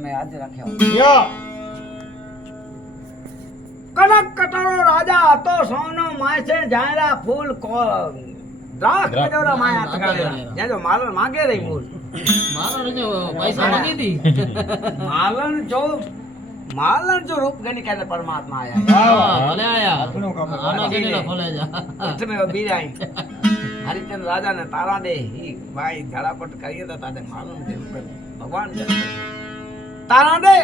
में आज रख्यो यो कनक कटोरो राजा तो सोनो माय से जायरा फूल को द्राक्ष कटोरा माया तकाड़ेरा ये जो मालन मांगे रही मूल मालन जो पैसा मांगी थी मालन जो रूप गणी कहते परमात्मा आया भले आया अपनो काम आना देने ना फले जा उसमें वो बीर आई हरिचंद्र राजा ने तारा दे ही भाई झड़ापट करिए तो तारे मालन दे ऊपर भगवान दे तारा दे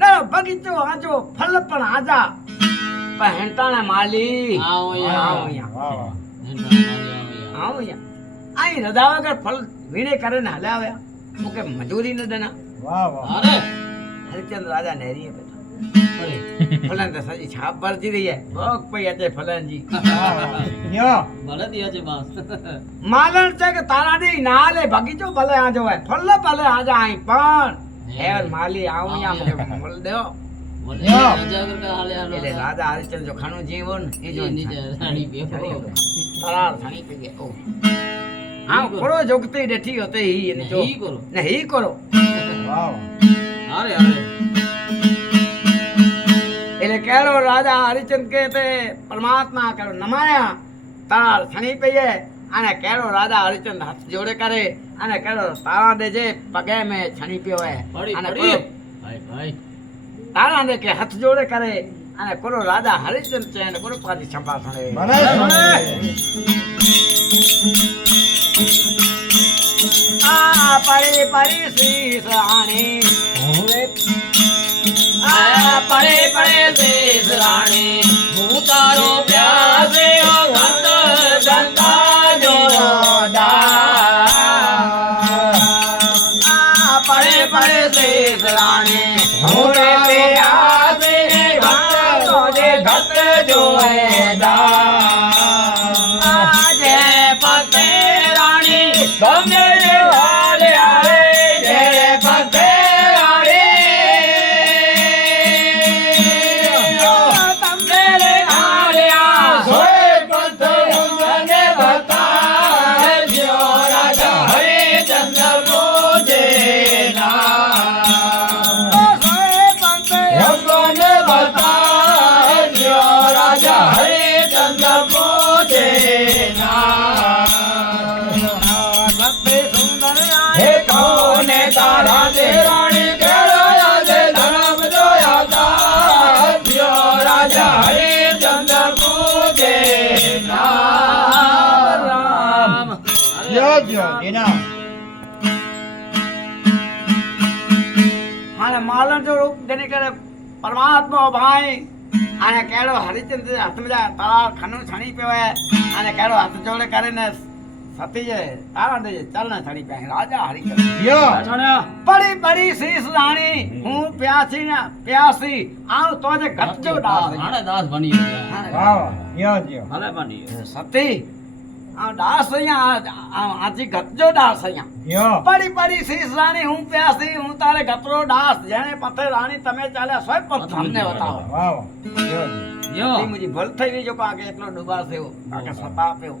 ना बगीचो आजो फल पण आजा पर हेंटा ने माली आओ या आओ यहाँ वाह वाह आओ यहाँ आई रदावा कर फल वीणे करे ना हले आया मुके मजूरी न देना वाह वाह अरे हरिचंद्र राजा नेरी है बेटा अरे फलन तो सजी छाप भरती रही है भोग पई अचे फलन जी यो भले दिया छे बास मालन से के तारा दी नाले बगीचो भले आ जो है फल भले आ जा आई पण हेर माली आऊं या मुके मोल देओ भले या। राजा कर का हाले हालो એટલે રાજા હરિચંદ્ર જો ખાનું જીવન એ જો નીચે રાણી બેહો તરાર થાણી પઈ ગયા ઓ આ કોળો જોગતે ડેઠી હોતે હી એને જો ही करो ને હી કરો वाह अरे अरे એટલે કેળો રાજા હરિચંદ્ર કે તે પરમાત્મા કરો નમાયા તાર થાણી પઈ અને કેળો રાજા હરિચંદ્ર હાથ જોડે કરે અને કેળો તારા દેજે પગે મે છણી પીઓ હે पड़ी અને पड़ी કોળો भाई भाई તારા દે કે હાથ જોડે કરે અને કોળો રાજા હરિચંદ્ર છે અને કોળો પાછી સંભા સણે भले आ परे परे शीस रानी आ पड़े पड़े शेष रानी हूँ तारो प्यासे ओ गंद गंदा जो दा आ पड़े पड़े शेष रानी हूँ रे प्यासे गंद जे घट जो है दा जे पते रानी गंगे वाले आए जे पते यो जो दीना हाने मालन जो रूप देने करे परमात्मा भाई आने केड़ो हरिचंद्र हाथ में जा तारा खनु छणी पे है आने केड़ो हाथ जोड़े करे ने सती जे तारा दे चलना छणी पे राजा हरिचंद्र यो बड़ी बड़ी शीस रानी हूं प्यासी ना प्यासी आऊ तो जे घट जो डाल हाणे दास बनी गया वाह वाह यो जो भले बनी सती आ दास आजी घट जो दास यो बड़ी बड़ी शीस रानी हूं प्यासी हूं तारे घतरो दास जेने पथे रानी तमे चाले सोय पर हमने बताओ वाह वाह यो यो ती मुजी भल થઈ ગઈ જો કાકે એટલો ડૂબા થયો કાકે સતા આપ્યો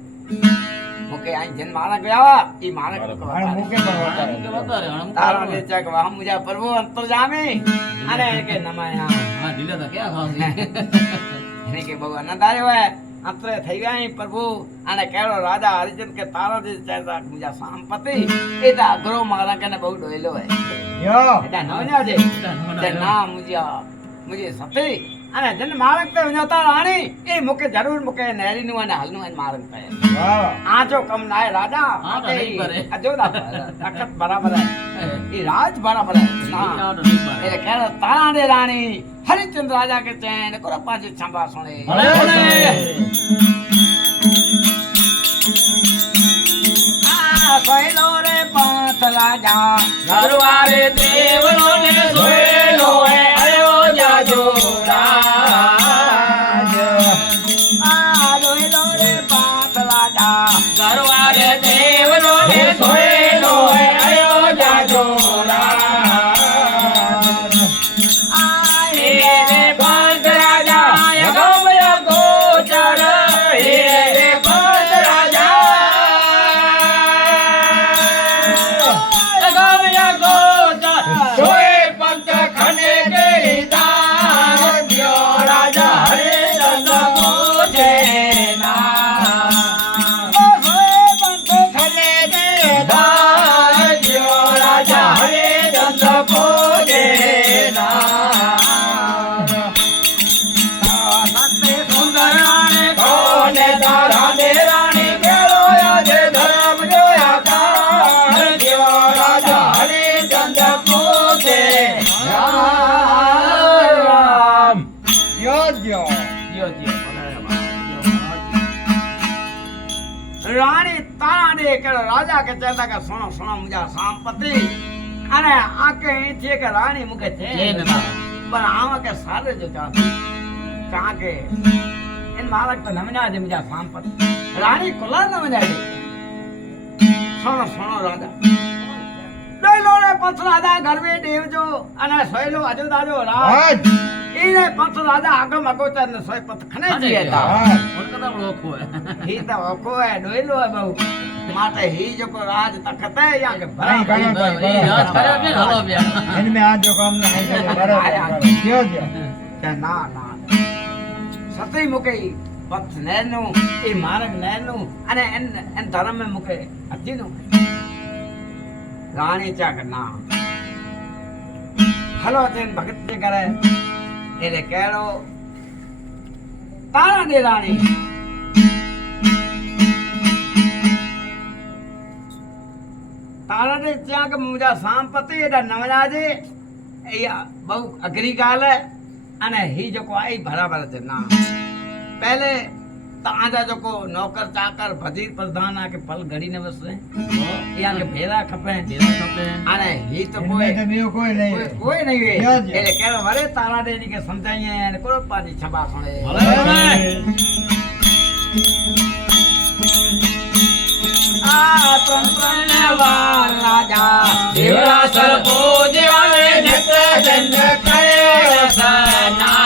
ઓકે આઈ જન મારા ગયા ઈ મારા हाणे को मुके पर होता के बता रे हम તારા ને ચક વાહ મુજા પ્રભુ અંતર્જામી અને કે નમાયા हां दिले तो क्या खासी એને કે ભગવાન નદારે હોય અંતરે થઈ ગયા ઈ પ્રભુ અને કેળો રાજા હરિચંદ્ર કે તારા જે ચાહતા મુજા સંપત્તિ એતા અઘરો મારા કને બહુ ડોયલો હે यो એટા નવન્યા જે તે ના મુજા મુજે સતી અને જન મારક તે ઉજતા રાણી એ મુકે જરૂર મુકે નેરી નું અને હાલ નું અને મારક તે वाह આ જો કમ નાય રાજા हाँ तो नहीं करे। અજો ના તાકત બરાબર હે એ રાજ બરાબર હે ના એ કહે તારા દે રાણી હરિચંદ્ર રાજા के चैन को पांच छंबा सुने भले भले आ सोयलो रे पांच राजा घरवाले देवरो ने सोएलो है अयोध्या जो राज आ सोयलो रे पांच राजा घरवाले देवरो ने सोएलो है अयोध्या जो राज आए रे पांच राजा यगम यगोचर हे रे पांच राजा यगम यगोचर જે કેળો રાજા કે ચેતા કે સુણો સુણો મુજા સાંપતિ અને આકે અહીંથી કે રાણી મુકે છે પણ આવા કે સારે જો ચા કે इन मालक तो नमना दे मुझा सांपत रानी कोला नमना दे सुनो सुनो राजा डोलो ने पंच राजा घर में देव जो अने सोयलो अजो दाजो राज इने पंच राजा आगम अगोचर ने सोय पथ खने दिए था उनका तो ओखो है ही तो ओखो है डोलो है बहु माते ही जो को राज तखत है या के नहीं, भरा बराबर, याद करे अपने हलो बिया इनमें आज जो काम नहीं करे बराबर जियो जियो કે ના ના સતી મુકે પથ નેનું એ માર્ગ નેનું અને એન ધર્મ में મુકે અજીનું રાણી ચાક ના હલો તેન ભગત જે કરે એટલે કેળો તારા દે રાણી તારા દે ચાક મુજા સાંપતિ એડા નવજાજે એ બહુ અઘરી ગાલ है અને ही जो को आई बराबर છે ના पहले ताजा जो को नौकर चाकर भजीर प्रधान आके पल घड़ी ने बस या के भेरा खपे અને ही तो कोई इनमें तो बियो कोई नहीं है कोई नहीं वे યાદ છે. એટલે કેરો વરે તારા દેની કે સમજાઈએ અને કોરો પાની છબા સુણે આ ત્રણ રાજા દેવરાસર પૂજવાને જત જન કરે રસના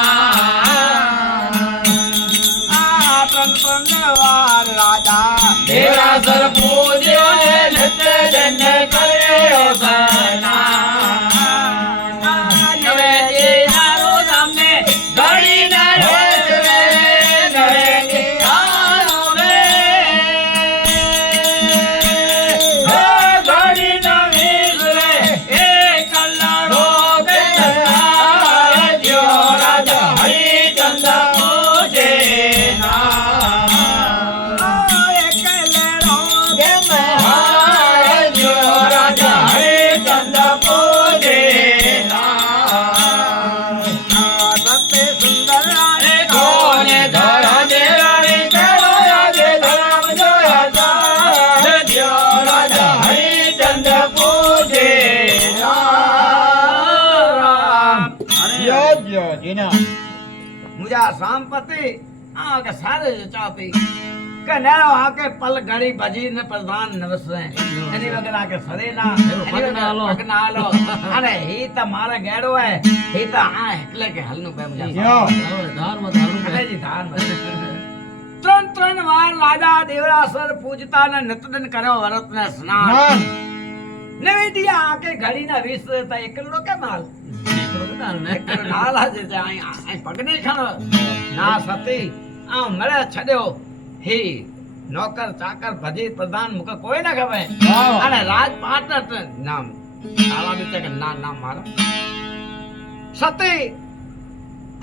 આ ત્રણ રાજા દેવરાસર પૂજવાને જત જન કરે રસના નવે દેનારો સામે ઘડી ન રે નવે દેનારો રે ઘડી ન વિસરે એ કલ્લાડો બેરા જો રાજા હરિચંદ્ર પૂજે ના જો રાજા હરિચંદ્ર પૂજે ના કોને ધરા દેરાણી કેળો રાજે ધરામ જોયા તા જો રાજા હરિચંદ્ર પૂજે રામ जियो जियो जीना मुझा संपत्ति आके सारे चाहती કે નેરો આકે પલ ઘડી ભજી ને પ્રધાન નવસે એની વગર આકે સરેના પગ ના હાલો. પગ ના હાલો અને હી તો મારે ગેડો હે હી તો આ એટલે કે હલનું પે મુજા जियो અરે જી ધાન ત્રણ ત્રણ વાર રાજા દેવરાસર પૂજતા ને નતદન કર્યો વરત ને સ્નાન नान નવેડિયા આકે ઘડી ના વિસ તા એકલો કે માલ એકલો નાલ આજે છે આ પગ નહીં ખાનો ના સતી આ મળે છડ્યો હી નોકર ચાકર ભજી પ્રધાન મુખ કોઈ ના ખબર વાહ. અને રાજપાટ નામ તારા બીતે કે ના નામ મારા સતી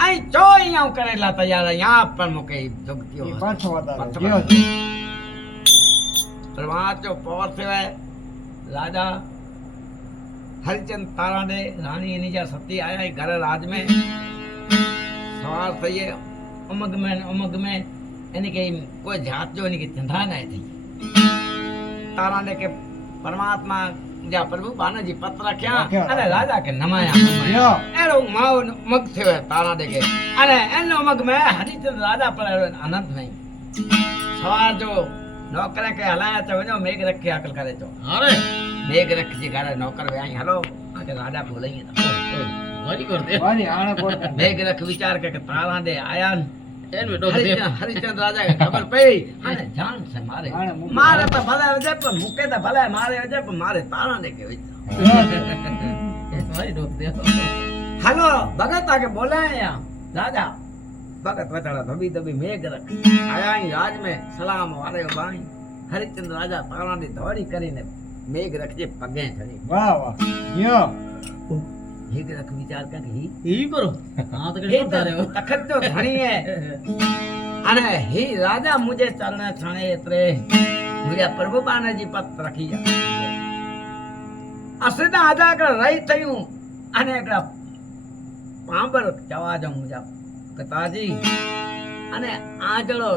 અહીં જો અહીંયા કરેલા તૈયાર અહીંયા પણ મુકે જોગતીઓ ये पांच होता है पांच जियो होता परमार जो पवर से है राजा हरिचंद तारा ने रानी एनी जा सती आया है घर राज में सवार थई उमग में एनी के कोई जात जो एनी की चिंता नहीं थी तारा ने के परमात्मा जा प्रभु बाना जी पत्र रख्या रख्या. अने राजा के नमाया जियो एरो माओ मग थयो तारा ने के अने एनो मग में हरिचंद राजा पर आनंद नहीं सवार जो नौकर के हलाया तो वनो मेघ रख के अकल करे तो अरे मेघ रख जी करे नौकर वे आई हलो आके राजा बोलेंगे तो वही कर दे वाली आने कोट मेघ रख विचार के तारा दे आया एन में डोक दे हरिचंद राजा के खबर पई अने जान से मारे आने मुके मारे तो भले वजह पर मुके तो भले मारे वजह पर मारे तारा ने के वजह वही डोक दे हेलो भगत आके बोले या राजा भगत बचाड़ा दबी दबी मेघ रख आया ही राज में सलाम वारे भाई हरिचंद राजा तारा ने दौड़ी કરીને मेघ रख जे पगे चढ़ी वाह वाह जियो मेघ रख विचार कर ही यही करो हां तो हे करता रहे हो तखत जो धणी है अने ही राजा मुझे चरण छणे एतरे मुझे प्रभु बाने जी पत रखी असीधा आजा कर रही थयूं अने एकड़ा पांबर जवा जो मुझा पिताजी अने आजलो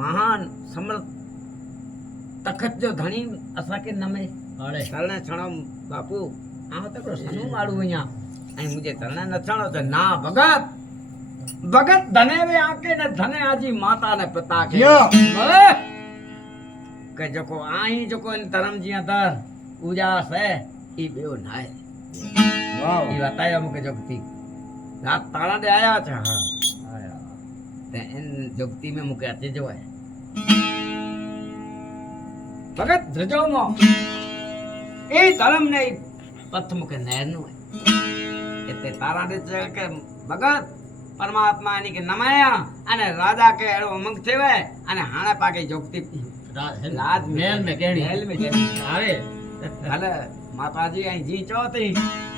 महान समर्थ तखत जो धणी असा के नमे अरे चलने छणो बापू आ तकड़ो सनु मारू अया आई मुझे चलने न छणो तो ना भगत भगत धने वे आके ने धने आजी माता ने पिता के यो। बोले के जको आई जको इन धर्म जी अंदर उजास है ई बेओ नाय વાવ ई बताया मुके जगती रात तारा दे आया छा हां आया ते इन जगती में मुके अचे जो है भगत धजो मो ए धर्म ने पथ मुके नैर नु है एते तारा दे के भगत परमात्मा ની કે નમાયા અને રાજા કે એડો ઉમંગ થેવે અને હાણે પાકે જોગતી રાજ मेल में केड़ी મેલ મે કેડી अरे ભલે માતાજી અહીં જી ચોથી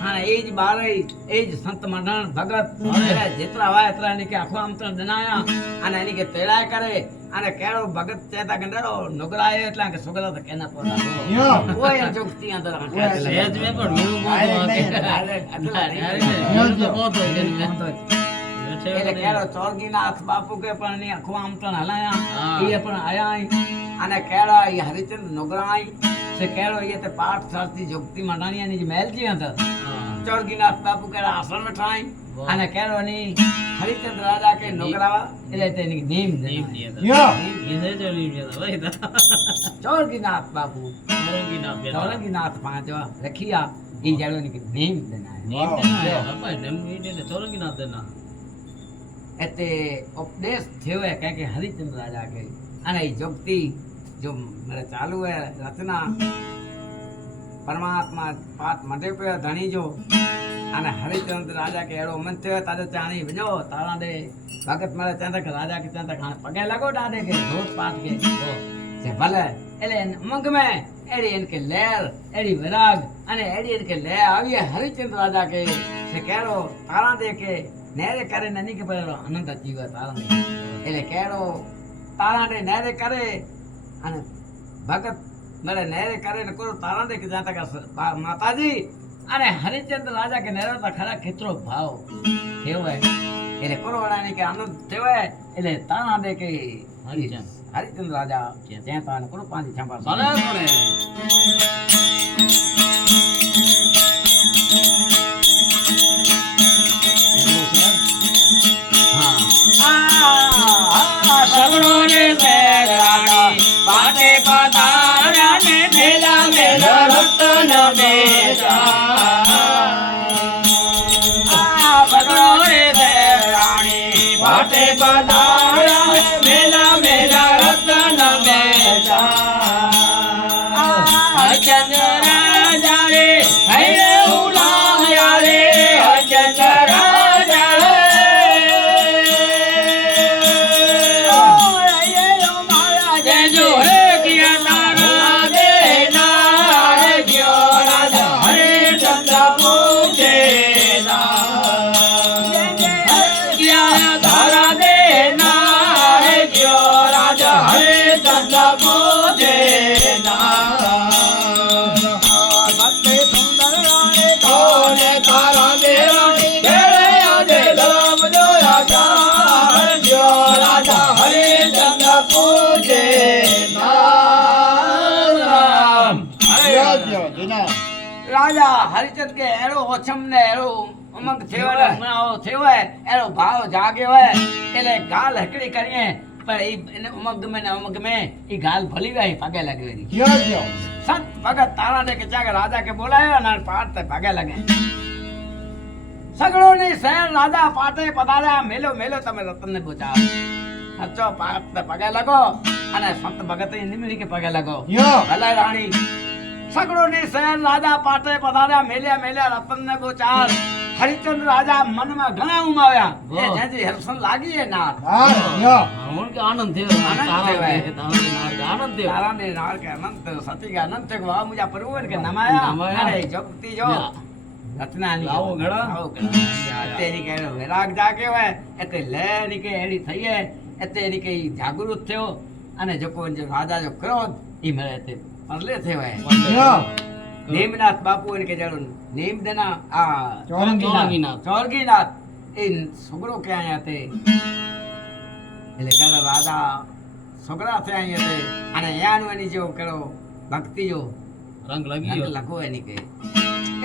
હાણે એ જ બારઈ એ જ સંત મંડળ ભગત અરે જેટલા હોય એટલા ની કે આખો આમંત્રણ દનાયા અને એની કે તેડાય કરે અને કેળો ભગત ચેતા ગંડરો નોગરાય એટલા કે સુગલા તો કેના પોડા યો કોઈ જોગતી અંદર सेज में पर मीनू बोतो એટલે કેળો ચોરગીનાથ બાપુ કે પણ ની આખો આમંત્રણ હલાયા હા. એ પણ આયા અને કેળો એ હરિચંદ્ર નોગરાય से केड़ो ये ते पाठ शास्त्री जोगती मंडाणी ની જે મહેલ જી અંદર ચોરગીનાથ બાપુ કેડા આસન બેઠાઈ વાહ. અને કેળો ની હરિચંદ્ર રાજા કે નોકરાવા એટલે તેની નેમ नीम દે दिया था યો इसे जो नीम दिया था वही था ચોરગીનાથ બાપુ औरंगी नाम पे ચોરગીનાથ પાંચવા લખિયા ઈ જાડો ની નેમ દેના नीम वाह, देना है वाह। पापा नेम ने औरंगी नाम देना એટલે ઉપદેશ થયો है કે હરિચંદ્ર રાજા के અને ઈ જોગતી जो मेरे चालू है रचना परमात्मा पाठ मटे पे धनी जो अने हरिचंद्र राजा के एड़ो मन थे ताजे चाणी वजो तारा दे भगत मेरे चंद के राजा के चंद खाने पगे लगो डाडे के रोज पाठ के वो से भले एले उमंग में एड़ी इनके लहर एड़ी विराग अने एड़ी इनके ले आवी हरिचंद्र राजा के से केड़ो तारा दे के नेरे करे ननी के पर आनंद जीव तारा दे एले केड़ो तारा दे नेरे करे અને ભગત મારે નેરે કરે ને કરો તારા દે કે જાતા કા માતાજી અને હરિચંદ્ર રાજા કે નેરે તો ખરા ખેતરો ભાવ કેવાય એટલે કોરવાડાની કે આનંદ કેવાય એટલે તારા દે કે હરિચંદ્ર રાજા ત્યાં તાને કરો પાંચ છાપા भले पड़े સગડો રે રાણી પાટે પધાર્યા ને મેલા મેલા રતન સગડો રે રાણી પાટે પધાર્યા ને મેલા મેલા રતન હરિચંદ્ર રાજા રે હૈ ઉલાયા રે હરિચંદ્ર રાજા રે जो है किया तारा देना है जो राजा हरिचंद्र पूजे किया तारा देना है जो राजा हरिचंद्र पूजे भक्ति सुंदर रानी तोने तारा देवानी तेरे आजे धर्म जो राजा जो राजा हरिचंद्र पूजे યો યો જીના राजा हरिचंद के एड़ो ओछम ने एड़ो उमंग थेवड़े मनाओ थेवे एड़ो भाव जागे होए एले गाल हकड़ी करिए पर ई उमंग में ई गाल भली गई पगे लगे री યો યો सत भगत तारा ने के जाके राजा के बोलायो ना पाट ते पगे लगे सगड़ो ने शहर राजा पाटे पधारा मेलो मेलो तमे रतन ने बचाव अच्छो पाट ते पगे लगो अने संत भगत निमड़ी के पगे लगो યો ભલે રાણી સગડો ની શહેર રાજા પાટે પધાર્યા મેલ્યા મેલ્યા રતન ને બોચાર હરિચંદ્ર રાજા મન માં ઘણા ઉમાવ્યા એ જેજી હરસન લાગી એ ના હા યો उनके आनंद थे आनंद तारा थे भाई। के तारा के नार के आनंद थे તારા ને નાળ કે અનંત સતી કે અનંત કે વા મુજા પરવર કે નમાયા નમાયા। અરે જોગતી જો રચના ની લાવો ઘડા। તેની કે વિરાગ જાગે હોય એટલે લે ની કે એડી થઈ હે એટલે એની કે જાગૃત થયો અને જો કોઈ જે રાજા જો ક્રોધ ઈ મળે તે પરલે થયો હે યો નેમનાથ બાપુ એને કે જાણો નેમ દેના આ ચોરગીનાથ। ચોરગીનાથ એ છોકરો ક્યાં આયા તે એટલે કહેતા રાજા છોકરા થયા અહીંયા તે અને એનું એની જેવો કરો ભક્તિ જો રંગ લાગી ગયો લખો એની કે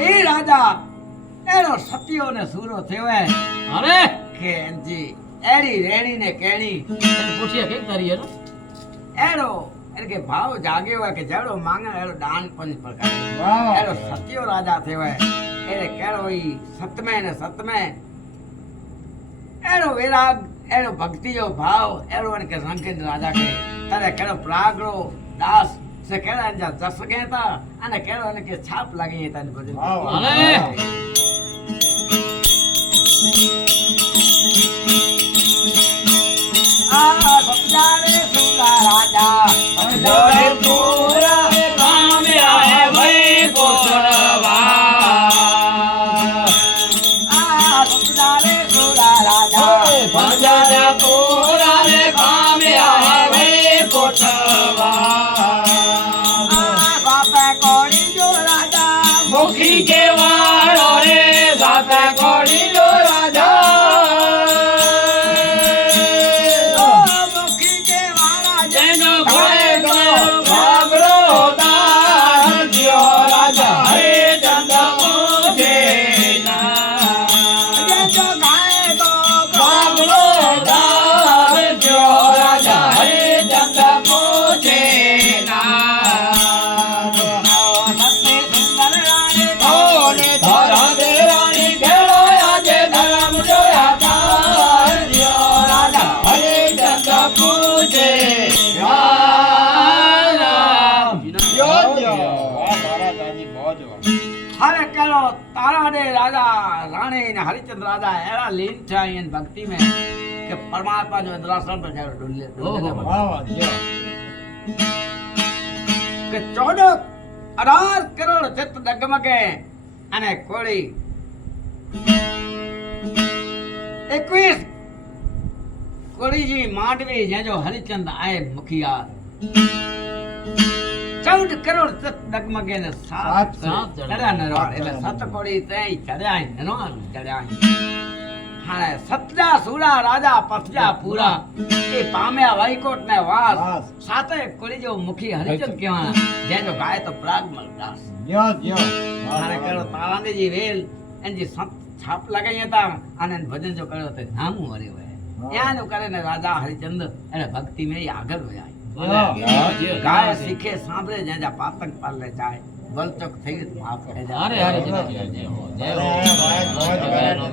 એ રાજા એનો સત્યો ને સૂરો થયો હે અરે કે એનજી એડી રેણી ને કેણી તને પૂછ્યા કે તારી યાર એનો એટલે કે ભાવ જાગ્યો હોય કે જેડો માંગે એનો દાન પંચ પ્રકાર વાહ. એનો સત્યો રાજા થયો હે એટલે કેળો ઈ સતમે ને સતમે એનો વિરાગ એનો ભક્તિયો ભાવ એનો એને કે રંગીન રાજા કે તારે કેળો પ્રાગડો દાસ સે કેળા એને જા જસ ગેતા અને કેળો એને કે છાપ લાગી તને બધું વાહ. અરે. આ સપનારે સુલા રાજા જોડે પૂરા કામે આહે ભાઈ કોટરવા આ સપનારે સુલા રાજા ભજન પૂરા રે કામે આહે ભાઈ કોટરવા આ બાપે કોડી જો રાજા મુખી કે વાળો રે સાથે કોડી લો રાજા ઓ મુખી કે વાળા જેનો ગાય ગયો ભાગરો દાસ દિયો રાજા હે ચંદ પૂજે ના જેજો ગાય ગો ભાગરો દાસ દિયો રાજા હે ચંદ પૂજે ના સત્ય સુંદર રાણી ઓને ધરા દેરાણી ખેડો આજે ધર્મ જોયા તાર દિયો રાજા હે ચંદ પૂજે રામ જોજો. વાહ, તારા દાદી મોજો. હરે કેળો તારા દે રાજા રાણી ને હરિચંદ્ર રાજા એરા લીન છે અહીં ભક્તિ में કે પરમાત્મા જો ઇન્દ્રાસન પર જાડો ડોલે ઓહો. વાહ, વાહ, જો. કે 18 કરોડ ચિત્ત ડગમગે અને કોળી 21 કોળીજી માંડવી જેજો હરિચંદ આય મુખિયા 14 કરોડ ચિત્ત ડગમગે ને સાત સાત ચડ્યા નરવાડ એટલે સત કોળી ત્રણેય ચડ્યા નરવાડ ચડ્યા હાણે સતજા સુરા રાજા પથજા પૂરા એ પામ્યા વૈકોટ ને વાસ વાસ. સાતે કોળી જો મુખી હરિચંદ કહેવાના જેજો ગાય તો પ્રાગમલ દાસ જો, જો. વાહ, હાણે તારા કરો તારાંદેજી વેલ એનજી સંત છાપ લગાઈ હતા અને એને ભજન જો કર્યો તો નામું હર્યું હોય ત્યાંનું કરે ને રાજા હરિચંદ એને ભક્તિ મેં આગળ વયા ગાય શીખે સાંભળે જ્યાં જ્યાં પાતંગ પાલે જાય બલચોક થઈ ગયું માફ થઈ જાય અરે અરે જય જય હો જય હો તારા ભાઈ મોજ કરે. જય હો.